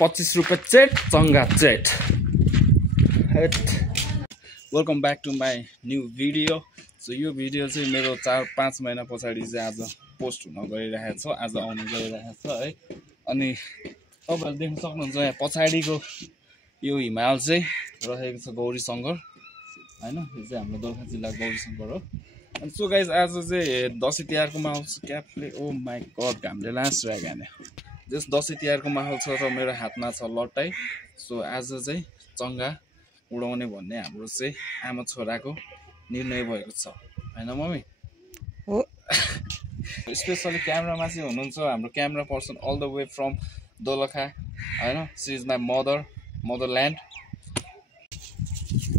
25 रुपैयाँ चेट चङ्गा चेट। Welcome back to my new video. So यो भिडियो चाहिँ मेरो 4-5 महिना पछाडि चाहिँ आज पोस्ट हुन गइरहेको छ, आज आउन गइरहेको छ है। अनि तपाईँहरूले देख्न सक्नुहुन्छ यहाँ पछाडिको यो हिमाल चाहिँ रहेको छ गौरीशङ्कर हैन। यो चाहिँ हाम्रो दोलखा जिल्लाको गौरीशङ्कर हो। अनि सो गाइज आज चाहिँ दसैँ तिहारको माहौल छ। क्यापले ओ माई गड घामले लासिरहेको हाने। जस दसैँ तिहारको माहौल छ र मेरो हातमा छ लट्टाइ। सो आज चाहिँ चङ्गा उडाउने भन्ने हाम्रो चाहिँ आमा छोराको निर्णय भएको छ हैन मम्मी हो। स्पेसली क्यामेरामा चाहिँ हुनुहुन्छ हाम्रो camera person all the way from Dolakha हैन। She is my motherland.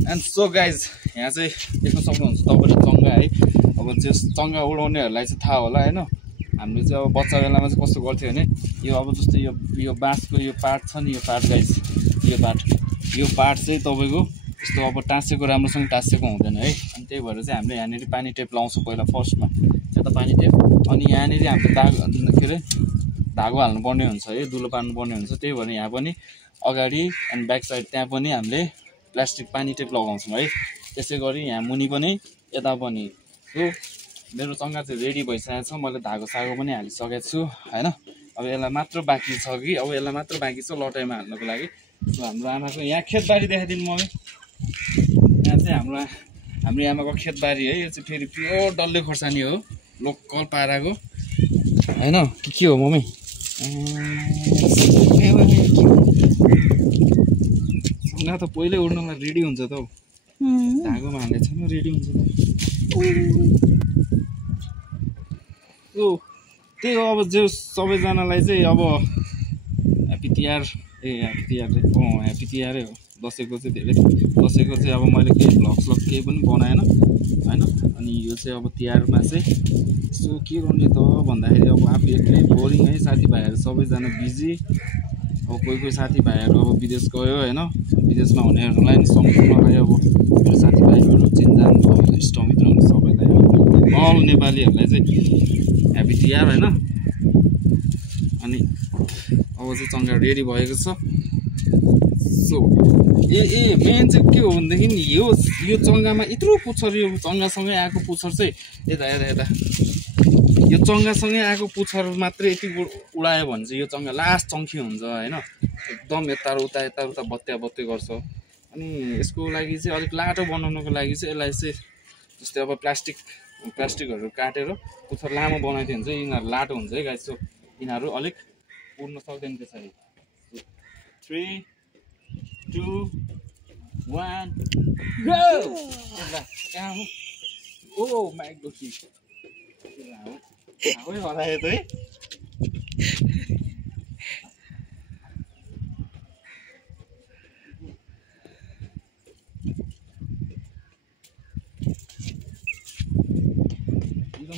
And so guys यहाँ चाहिँ देख्न सक्नुहुन्छ तपाईँले चङ्गा है। अब जस चङ्गा उडाउनेहरूलाई चाहिँ थाहा होला हैन। हामीले चाहिँ अब बच्चा बेलामा चाहिँ कस्तो गर्थ्यो भने यो अब जस्तो यो बाँसको यो पार्ट छ नि, यो पार्ट गाइज यो पार्ट चाहिँ तपाईँको यस्तो अब टाँसेको राम्रोसँग टाँसेको हुँदैन है। अनि त्यही भएर चाहिँ हामीले यहाँनिर पानी टेप लाउँछौँ पहिला फर्स्टमा त्यता पानी टेप। अनि यहाँनिर हामीले के अरे धागो हाल्नुपर्ने हुन्छ है, दुलो पार्नुपर्ने हुन्छ। त्यही भएर यहाँ पनि अगाडि एन्ड ब्याक साइड त्यहाँ पनि हामीले प्लास्टिक पानी टेप लगाउँछौँ है। त्यसै गरी यहाँ मुनि पनि यता पनि। सो मेरो चङ्गा चाहिँ रेडी भइसकेको छ। मैले धागो सागो पनि हालिसकेको छु हैन। अब यसलाई मात्र बाँकी छ कि अब यसलाई मात्र बाँकी छ लटाइमा हाल्नको लागि। सो हाम्रो आमाको यहाँ खेतबारी देखाइदिनु मम्मी। यहाँ चाहिँ हाम्रो आमाको खेतबारी है। यो चाहिँ फेरि प्योर डल्ले खोर्सानी हो, लोकल पाराको हैन। के हो मम्मी? चङ्गा त पहिल्यै उड्नुलाई रेडी हुन्छ त हौ। धागोमा हालेको छैन रेडी हुन्छ त। त्यही हो अब जो सबैजनालाई चाहिँ अब ह्याप्पी तिहार ह्याप्पी तिहारै हो। दसैँको चाहिँ धेरै दसैँको चाहिँ अब मैले केही भ्लग केही पनि बनाएन हैन। अनि यो चाहिँ अब तिहारमा चाहिँ यसो के गर्ने त भन्दाखेरि अब आफू एक्लै बोरिङ है। साथीभाइहरू सबैजना बिजी। अब कोही साथीभाइहरू अब विदेश गयो हैन। विदेशमा हुनेहरूलाई नि सम्पूर्णलाई अब मेरो साथीभाइहरू चिनजान इष्टमित्रहरू सबैलाई अल नेपालीहरूलाई चाहिँ ह्याप्पी तिहार हैन। अनि अब चाहिँ चङ्गा रेडी भएको छ। सो मेन चाहिँ के हो भनेदेखि यो चङ्गामा यत्रो पुच्छर, यो चङ्गासँगै आएको पुच्छर चाहिँ यता यो चङ्गासँगै आएको पुच्छर मात्रै यति उडायो भने चाहिँ यो चङ्गा लास्ट चङ्खी हुन्छ हैन। एकदम यता उता बत्या गर्छ। अनि यसको लागि चाहिँ अलिक लाटो बनाउनको लागि चाहिँ यसलाई चाहिँ जस्तै अब प्लास्टिकहरू काटेर पुच्छर लामो बनाइदियो भने चाहिँ यिनीहरू लाटो हुन्छ है गाइस। सो यिनीहरू अलिक उड्न सक्दैन त्यसरी। 3, 2, 1 गो। कहाँ हो? ओ माई गॉड हावै हरायो त है।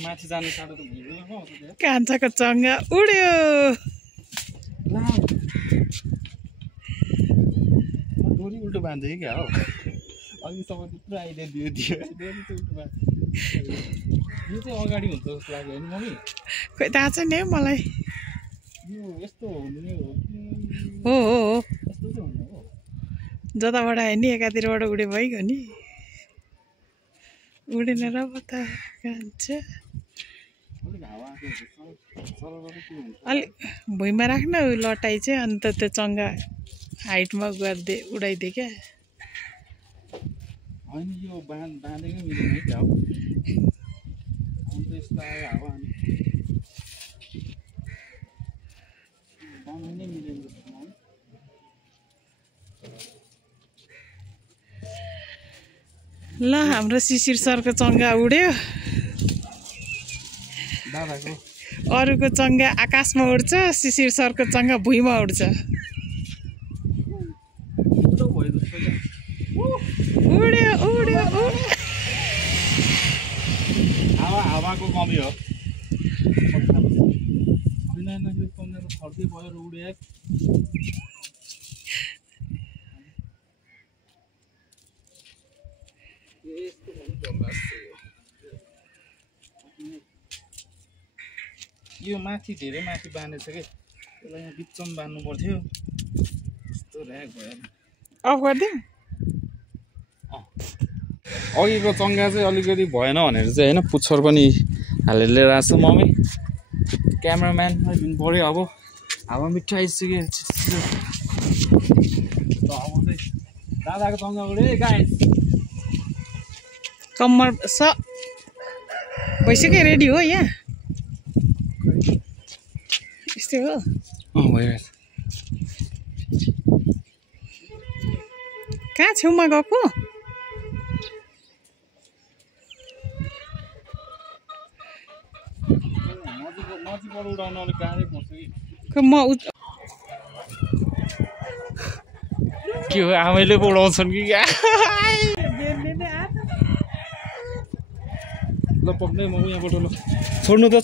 माथि जानु साटो त भइगयो। कान्छाको चङ्गा उड्यो। डोरी उल्टो बाँध्यो क्या हो। अघिसम्म त्यत्रो आइडिया दियो डोरी चाहिँ उल्टो बाँध्यो। यो चाहिँ अगाडि हुन्छ जस्तो लाग्यो होइन मम्मी? खोइ थाहा छैन है मलाई। यो यस्तो हुने हो हो यस्तो चाहिँ हुने हो। जताबाट आयो नि एकातिरबाट उड्यो भइगयो नि। उडेन र पता कान्छ। अलिक भुइँमा राख्न लटाइ चाहिँ अन्त त्यो चङ्गा हाइटमा गर्दै उडाइदिए क्या। होइन यो बाँधेकै मिलेन है क्या हो। अन्त यस्तो आयो हावा बनाउनै मिलेन जस्तो। ल हाम्रो शिशिर सरको चङ्गा उड्यो। दादाको अरूको चङ्गा आकाशमा उड्छ, शिशिर सरको चङ्गा भुइँमा उड्छ। उड्यो हावाको कमी हो। फर्दै भयो उड्यो। यो माथि धेरै माथि बाँधेछ के। यसलाई यहाँ बिचमा बाँध्नु पर्थ्यो। अफ गरिदिउँ अघिको चङ्गा चाहिँ अलिकति भएन भनेर चाहिँ होइन पुच्छर पनि हालेर लिएर आएको छु मम्मी क्यामराम्यानलाई दिनु पऱ्यो अब हावा मिठो आइसक्यो अब चाहिँ दादाको चङ्गा उडे गाइस कम्मर भइसक्यो रेडी हो यहाँ यस्तै हो भइरहेछ कहाँ छेउमा गएको नजिकबाट उडाउन अलिक गाह्रै पर्छ कि म के हो आमैले पो उडाउँछन् कि ल पक्नै म यहाँबाट ल छोड्नु त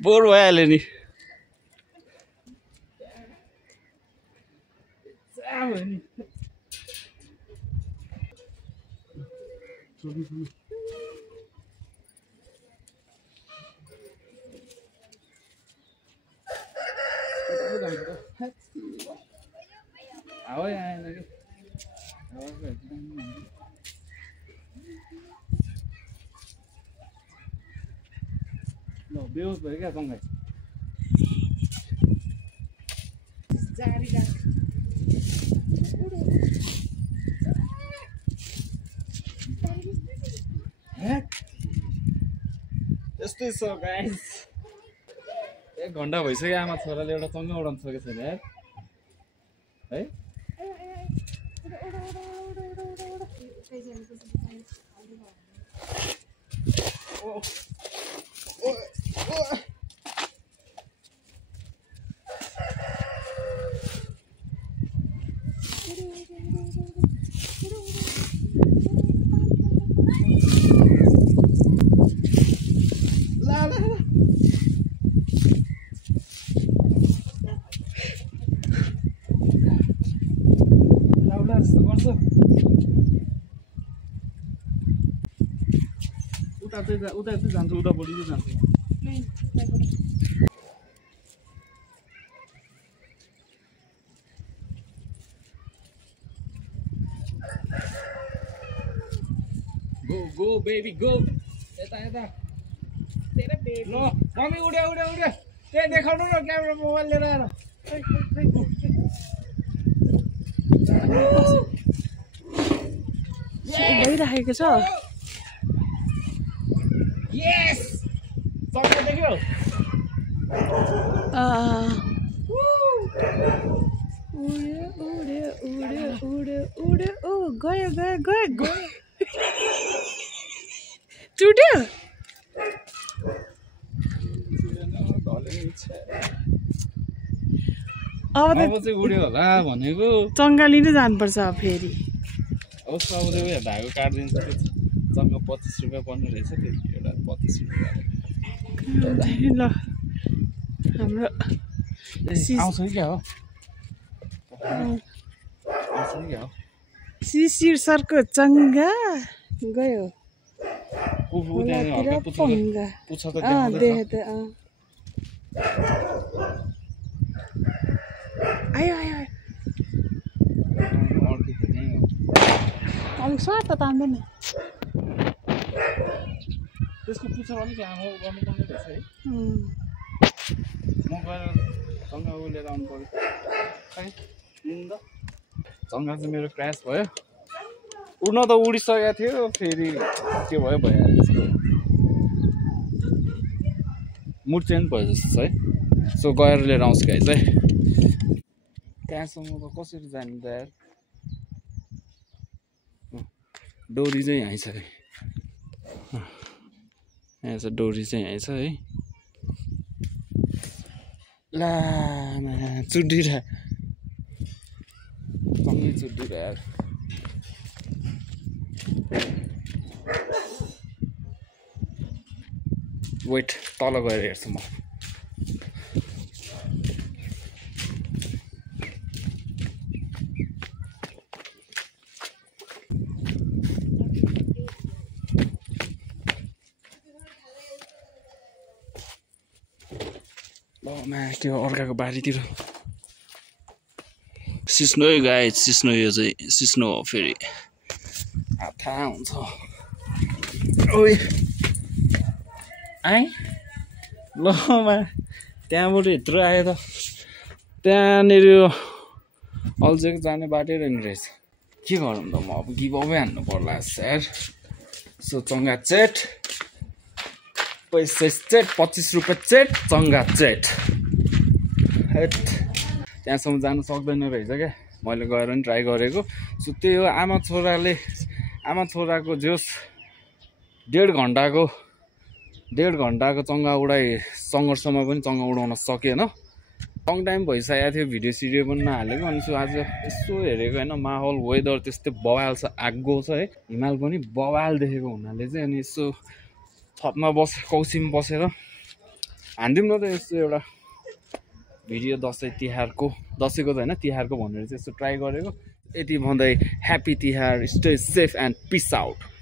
बोर भइहाल्यो नि हावै आएन कि ल बेहोस भयो क्या सँगै यस्तै छ गाइस 1 घन्टा भइसक्यो आमा छोराले एउटा चङ्गा उडाउन सकेको छैन यार है उता चाहिँ जान्छ उतापट्टि चाहिँ जान्छ गो गो बेबी गो यता ल मम्मी उड्यो त्यही देखाउनु न क्यामेरा मोबाइल लिएर आएर भइराखेको छ यस चक्कर देख्यो उड्यो गयो चुट्यो अब चाहिँ उड्यो होला भनेको चङ्गा लिन जानुपर्छ फेरि उसको अब चाहिँ धागो काटिदिन्छ त्यो चङ्गा 25 रुपियाँ पर्ने रहेछ त्यो एउटा 25 रुपियाँ ल हाम्रो आउँछ कि क्या हो आउँछ कि क्या हो शिशिर सरको चङ्गा गयो आयो अलिक स्वाट तान्दैन त्यसको पुच्छर अलिक लामो गर्नुपर्ने रहेछ है म गएर चङ्गा लिएर आउनु पऱ्यो खै चङ्गा चाहिँ मेरो क्रास भयो उड्न त उडिसकेको थियो फेरि के भयो भइहाल्यो त्यसको मुड चेन्ज भयो जस्तो छ है सो गएर लिएर आउँछु गाइस है त्यहाँसम्म त कसरी जानु त यार डोरी चाहिँ यहीँ छ है यहाँ चाहिँ डोरी चाहिँ यहीँ छ है ला चुडिरा सँगै चुडिरा यार वेट तल गएर हेर्छु म त्यो अर्काको बारीतिर सिस्नो है गाई सिस्नो यो चाहिँ सिस्नो हो फेरि थाहा हुन्छ ओइ आइ ल मा त्यहाँबाट यत्रो आयो त त्यहाँनिर अल्झेको जाने बाटै रहेन रहेछ के गरौँ त म अब गिभअपै हान्नु पर्ला स्यार सो चङ्गा चेट पैसा चेट 25 रुपियाँ चेट चङ्गा चेट हेट त्यहाँसम्म जानु सक्दैन रहेछ क्या मैले गएर पनि ट्राई गरेको सो त्यही हो आमा छोराको जोस् 1.5 घन्टाको चङ्गा उडाइ सङ्घर्षमा पनि चङ्गा उडाउन सकेन लङ टाइम भइसकेको थियो भिडियो पनि नहालेको अनि सो आज यसो हेरेको होइन माहौल वेदर त्यस्तै बवाल छ आगो छ है हिमाल पनि बवाल देखेको हुनाले चाहिँ अनि यसो छतमा कौसीमा बसेर हान्दिउँ न त यसो एउटा भिडियो दसैँको त होइन तिहारको भनेर चाहिँ यसो ट्राई गरेको यति भन्दै happy Tihar stay safe and peace out